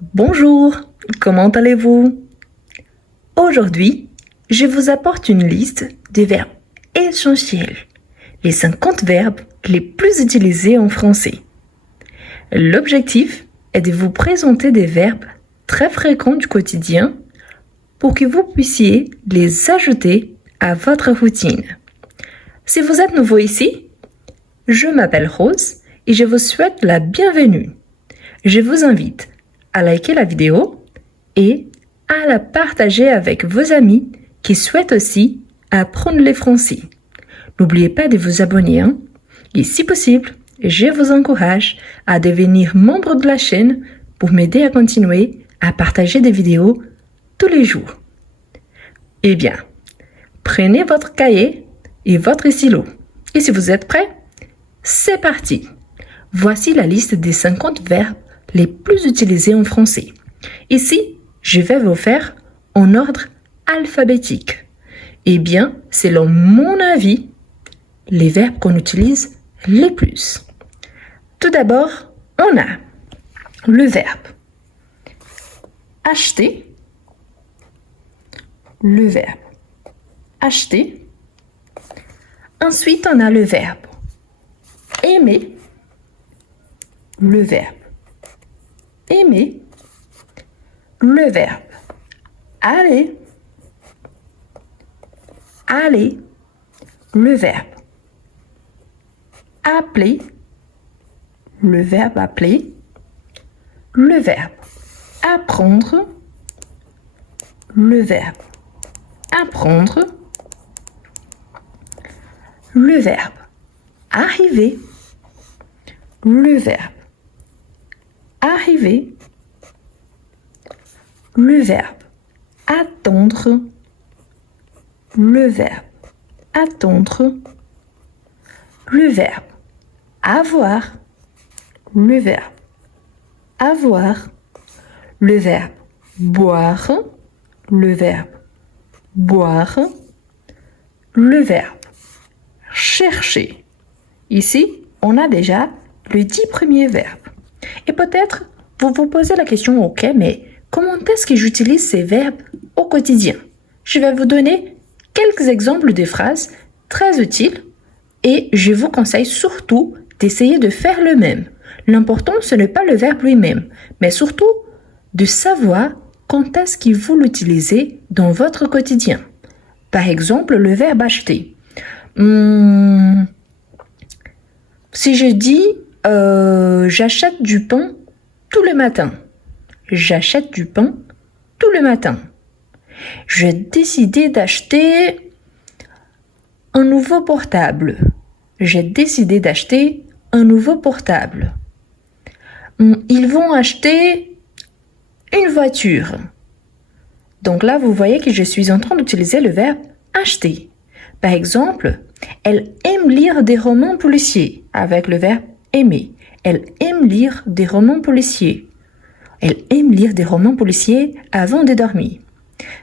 Bonjour, comment allez-vous? Aujourd'hui, je vous apporte une liste des verbes essentiels, les 50 verbes les plus utilisés en français. L'objectif est de vous présenter des verbes très fréquents du quotidien pour que vous puissiez les ajouter à votre routine. Si vous êtes nouveau ici, je m'appelle Rose et je vous souhaite la bienvenue. Je vous invite à liker la vidéo et à la partager avec vos amis qui souhaitent aussi apprendre le français. N'oubliez pas de vous abonner, hein? Et si possible, je vous encourage à devenir membre de la chaîne pour m'aider à continuer à partager des vidéos tous les jours. Eh bien, prenez votre cahier et votre stylo. Et si vous êtes prêts, c'est parti! Voici la liste des 50 verbes les plus utilisés en français. Ici, je vais vous faire en ordre alphabétique. Eh bien, selon mon avis, les verbes qu'on utilise les plus. Tout d'abord, on a le verbe acheter, le verbe acheter. Ensuite, on a le verbe aimer, le verbe aimer, le verbe aller, aller, le verbe appeler, le verbe appeler, le verbe apprendre, le verbe apprendre, le verbe arriver, le verbe arriver, le verbe attendre, le verbe attendre, le verbe avoir, le verbe avoir, le verbe boire, le verbe boire, le verbe chercher. Ici, on a déjà les 10 premiers verbes. Et peut-être, vous vous posez la question, ok, mais comment est-ce que j'utilise ces verbes au quotidien? Je vais vous donner quelques exemples de phrases très utiles et je vous conseille surtout d'essayer de faire le même. L'important, ce n'est pas le verbe lui-même, mais surtout de savoir quand est-ce que vous l'utilisez dans votre quotidien. Par exemple, le verbe acheter. Si je dis j'achète du pain tous les matins. J'achète du pain tous les matins. J'ai décidé d'acheter un nouveau portable. J'ai décidé d'acheter un nouveau portable. Ils vont acheter une voiture. Donc là, vous voyez que je suis en train d'utiliser le verbe acheter. Par exemple, elle aime lire des romans policiers avec le verbe aimer. Elle aime lire des romans policiers. Elle aime lire des romans policiers avant de dormir.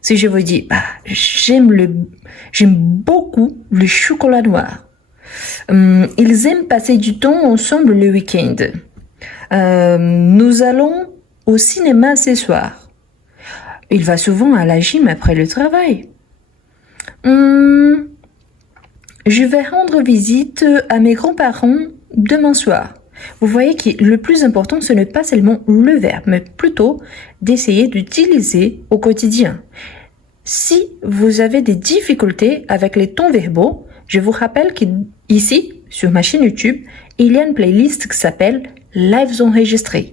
Si je vous dis, j'aime beaucoup le chocolat noir. Ils aiment passer du temps ensemble le week-end. Nous allons au cinéma ce soir. Il va souvent à la gym après le travail. Je vais rendre visite à mes grands-parents demain soir. Vous voyez que le plus important, ce n'est pas seulement le verbe, mais plutôt d'essayer d'utiliser au quotidien. Si vous avez des difficultés avec les temps verbaux, je vous rappelle qu'ici, sur ma chaîne YouTube, il y a une playlist qui s'appelle Lives enregistrés.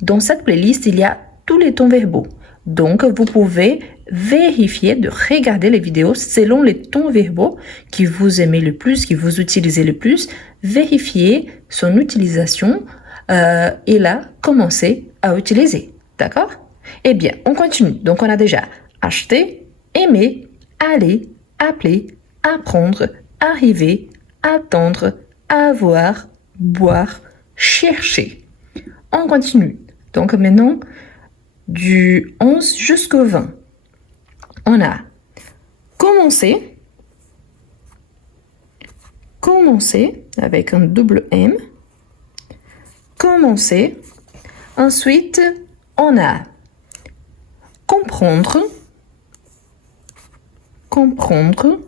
Dans cette playlist, il y a tous les temps verbaux. Donc, vous pouvez vérifier, de regarder les vidéos selon les temps verbaux que vous aimez le plus, que vous utilisez le plus. Vérifier son utilisation et là, commencer à utiliser. D'accord? Eh bien, on continue. Donc, on a déjà acheter, aimer, aller, appeler, apprendre, arriver, attendre, avoir, boire, chercher. On continue. Donc, maintenant, du 11 jusqu'au 20. On a commencer, commencer avec un double M, commencer. Ensuite, On a comprendre, comprendre.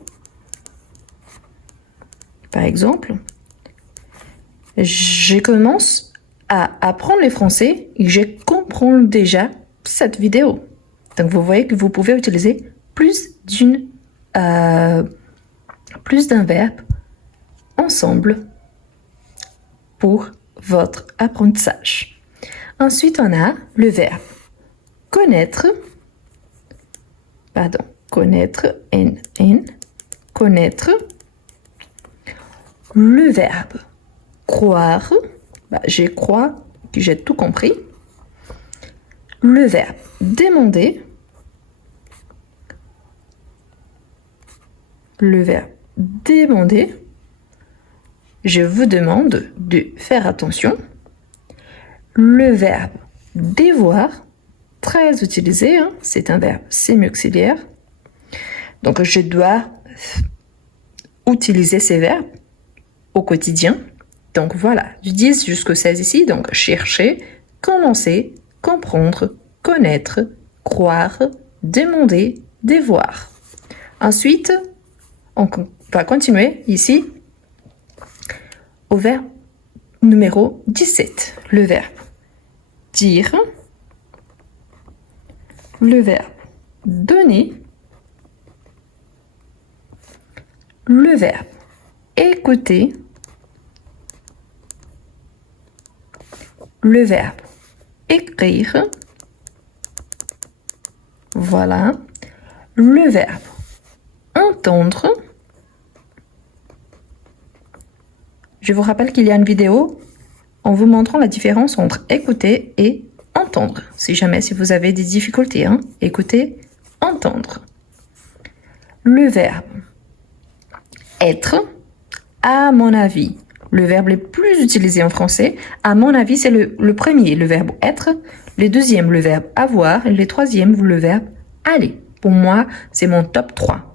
Par exemple, je commence à apprendre le français et je comprends déjà cette vidéo. Donc, vous voyez que vous pouvez utiliser plus d'un verbe ensemble pour votre apprentissage. Ensuite, on a le verbe connaître. Pardon, connaître, connaître. Le verbe croire. Je crois que j'ai tout compris. Le verbe demander. Le verbe demander. Je vous demande de faire attention. Le verbe devoir, très utilisé, hein, c'est un verbe semi-auxiliaire. Donc, je dois utiliser ces verbes au quotidien. Donc, voilà, je dis jusqu'au 16 ici. Donc, chercher, commencer, comprendre, connaître, croire, demander, devoir. Ensuite, on va continuer ici au verbe numéro 17. Le verbe dire, le verbe donner, le verbe écouter, le verbe écrire, voilà, le verbe entendre. Je vous rappelle qu'il y a une vidéo en vous montrant la différence entre écouter et entendre. Si vous avez des difficultés, hein, écouter, entendre. Le verbe être, à mon avis, le verbe le plus utilisé en français. À mon avis, c'est le premier, le verbe être. Le deuxième, le verbe avoir. Et le troisième, le verbe aller. Pour moi, c'est mon top 3.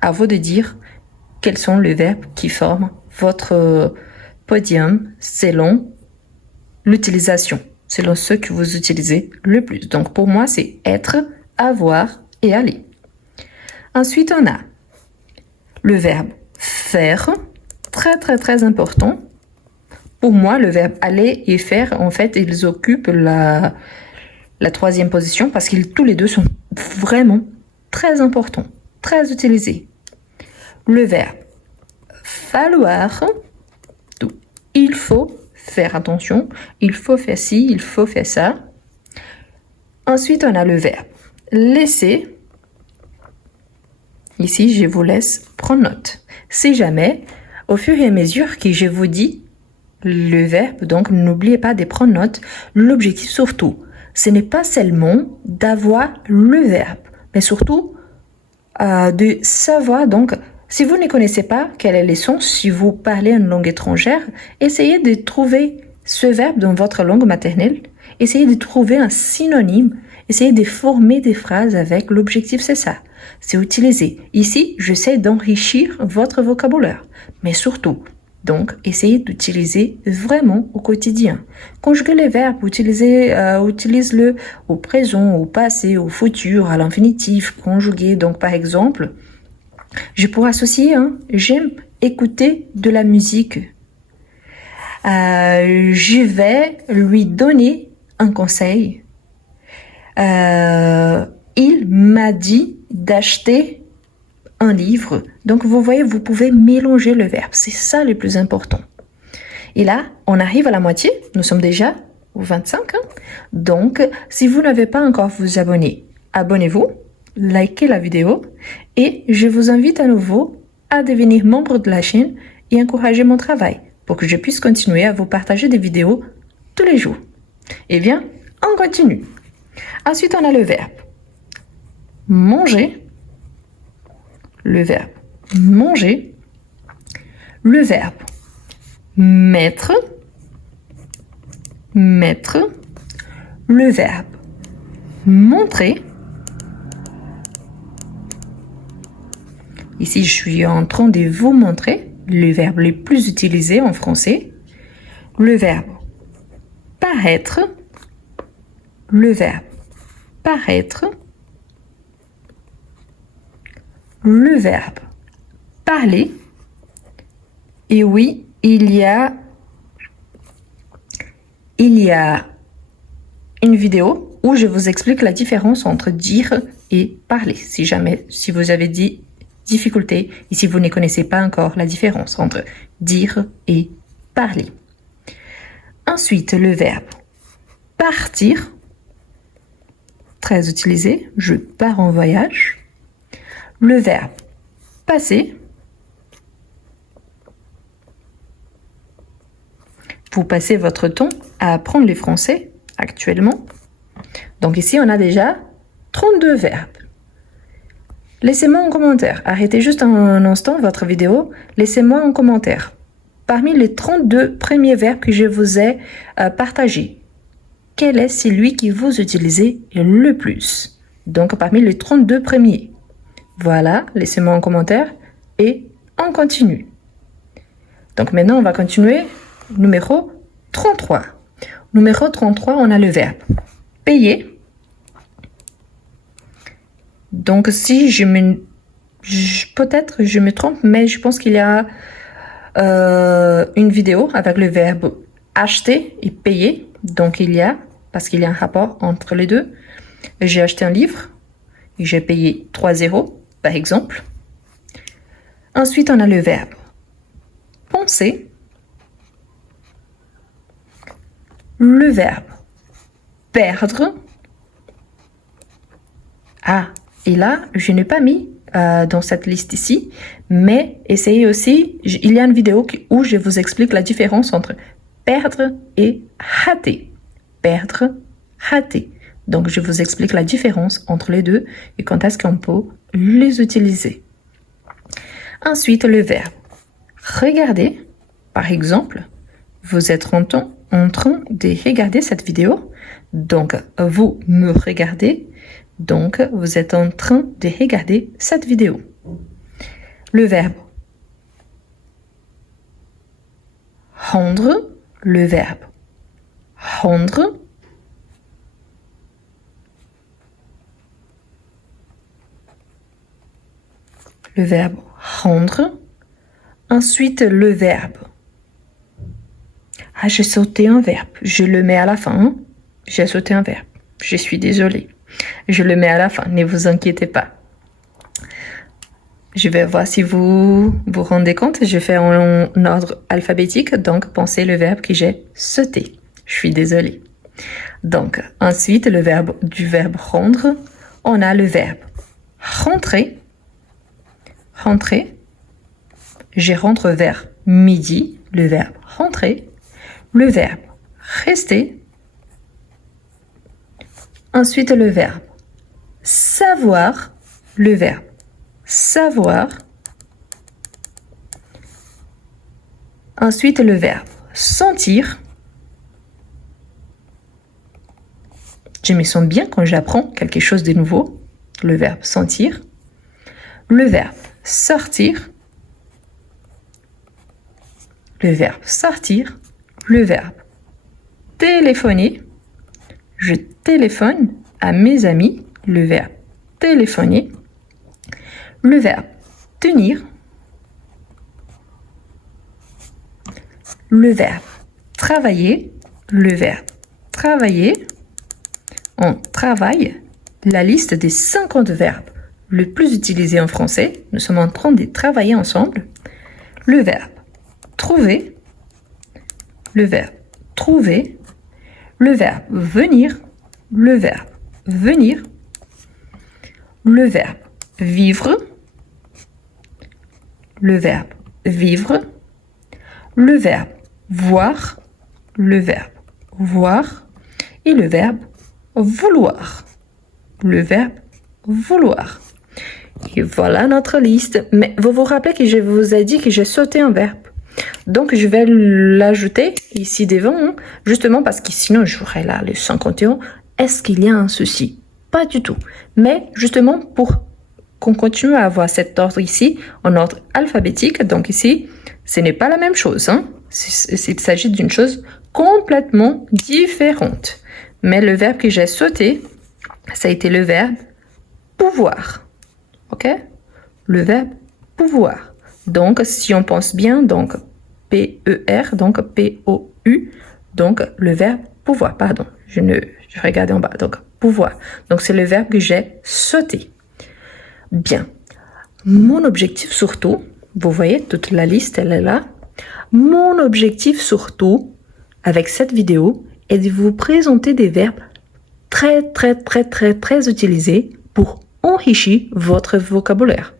À vous de dire quels sont les verbes qui forment votre podium selon l'utilisation, selon ce que vous utilisez le plus. Donc, pour moi, c'est être, avoir et aller. Ensuite, on a le verbe faire, très, très, très important. Pour moi, le verbe aller et faire, en fait, ils occupent la troisième position parce que tous les deux sont vraiment très importants, très utilisés. Le verbe falloir, il faut faire attention, il faut faire ci, il faut faire ça. Ensuite, on a le verbe laisser. Ici, je vous laisse prendre note. Si jamais, au fur et à mesure que je vous dis le verbe, donc n'oubliez pas de prendre note. L'objectif surtout, ce n'est pas seulement d'avoir le verbe, mais surtout de savoir, donc, si vous ne connaissez pas quel est le sens, si vous parlez une langue étrangère, essayez de trouver ce verbe dans votre langue maternelle, essayez de trouver un synonyme, essayez de former des phrases avec. L'objectif, c'est ça, c'est utiliser. Ici, j'essaie d'enrichir votre vocabulaire, mais surtout, donc, essayez d'utiliser vraiment au quotidien. Conjuguer les verbes, utilise-le au présent, au passé, au futur, à l'infinitif, conjuguer. Donc, par exemple, je pourrais associer, j'aime écouter de la musique. Je vais lui donner un conseil. Il m'a dit d'acheter un livre. Donc, vous voyez, vous pouvez mélanger le verbe. C'est ça le plus important. Et là, on arrive à la moitié. Nous sommes déjà au 25. Donc, si vous n'avez pas encore vous abonné, abonnez-vous, likez la vidéo et je vous invite à nouveau à devenir membre de la chaîne et encourager mon travail pour que je puisse continuer à vous partager des vidéos tous les jours. Eh bien, on continue. Ensuite, on a le verbe manger, le verbe manger, le verbe mettre, le verbe montrer. Ici, je suis en train de vous montrer le verbe le plus utilisé en français. Le verbe paraître, le verbe paraître, le verbe parler. Et oui, il y a une vidéo où je vous explique la différence entre dire et parler. Si vous avez dit difficulté et si vous ne connaissez pas encore la différence entre dire et parler. Ensuite, le verbe partir, très utilisé, je pars en voyage. Le verbe passer, vous passez votre temps à apprendre le français actuellement. Donc ici, on a déjà 32 verbes. Laissez-moi en commentaire. Arrêtez juste un instant votre vidéo. Laissez-moi en commentaire. Parmi les 32 premiers verbes que je vous ai partagés, quel est celui que vous utilisez le plus? Donc, parmi les 32 premiers. Voilà, laissez-moi en commentaire et on continue. Donc, maintenant, on va continuer. Numéro 33. Numéro 33, on a le verbe payer. Donc, si peut-être je me trompe, mais je pense qu'il y a une vidéo avec le verbe acheter et payer. Donc, parce qu'il y a un rapport entre les deux. J'ai acheté un livre et j'ai payé 3 €, par exemple. Ensuite, on a le verbe penser. Le verbe perdre. Ah, et là, je n'ai pas mis dans cette liste ici, mais essayez aussi, il y a une vidéo où je vous explique la différence entre perdre et rater. Perdre, rater. Donc, je vous explique la différence entre les deux et quand est-ce qu'on peut les utiliser. Ensuite, le verbe regarder. Par exemple, vous êtes en train de regarder cette vidéo. Donc, vous me regardez. Donc, vous êtes en train de regarder cette vidéo. Le verbe rendre. Le verbe rendre. Le verbe rendre. Ensuite, le verbe. Ah, j'ai sauté un verbe. Je le mets à la fin. Hein? J'ai sauté un verbe. Je suis désolée. Je le mets à la fin. Ne vous inquiétez pas. Je vais voir si vous vous rendez compte. Je fais en ordre alphabétique. Donc, pensez le verbe que j'ai sauté. Je suis désolée. Donc, ensuite, du verbe rendre, on a le verbe rentrer. Rentrer. Je rentre vers midi. Le verbe rentrer. Le verbe rester. Ensuite, le verbe savoir. Le verbe savoir. Ensuite, le verbe sentir. Je me sens bien quand j'apprends quelque chose de nouveau. Le verbe sentir. Le verbe sortir. Le verbe sortir. Le verbe téléphoner. Je téléphone à mes amis. Le verbe téléphoner. Le verbe tenir. Le verbe travailler. Le verbe travailler. On travaille. La liste des 50 verbes le plus utilisés en français. Nous sommes en train de travailler ensemble. Le verbe trouver. Le verbe trouver. Le verbe venir. Le verbe venir. Le verbe vivre. Le verbe vivre. Le verbe voir. Le verbe voir. Et le verbe vouloir. Le verbe vouloir. Et voilà notre liste. Mais vous vous rappelez que je vous ai dit que j'ai sauté un verbe. Donc, je vais l'ajouter ici devant, hein, justement parce que sinon, j'aurais là le 51. Est-ce qu'il y a un souci? Pas du tout. Mais justement, pour qu'on continue à avoir cet ordre ici, en ordre alphabétique, donc ici, ce n'est pas la même chose. Hein. Il s'agit d'une chose complètement différente. Mais le verbe que j'ai sauté, ça a été le verbe pouvoir. OK? Le verbe pouvoir. Donc, si on pense bien, donc P-E-R, donc P-O-U, donc le verbe pouvoir. Pardon, je regardais en bas. Donc, pouvoir. Donc, c'est le verbe que j'ai sauté. Bien. Mon objectif surtout, vous voyez, toute la liste, elle est là. Mon objectif surtout, avec cette vidéo, est de vous présenter des verbes très utilisés pour enrichir votre vocabulaire.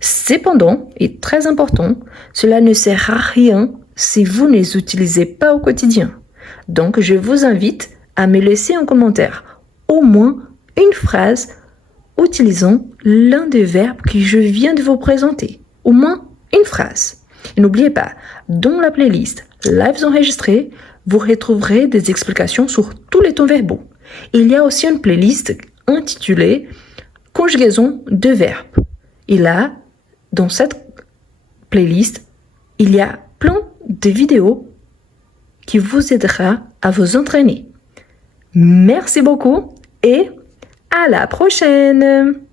Cependant, et très important, cela ne sert à rien si vous ne les utilisez pas au quotidien. Donc, je vous invite à me laisser en commentaire au moins une phrase utilisant l'un des verbes que je viens de vous présenter. Au moins une phrase. Et n'oubliez pas, dans la playlist Lives enregistrés, vous retrouverez des explications sur tous les temps verbaux. Il y a aussi une playlist intitulée Conjugaison de verbes. Et là, dans cette playlist, il y a plein de vidéos qui vous aidera à vous entraîner. Merci beaucoup et à la prochaine!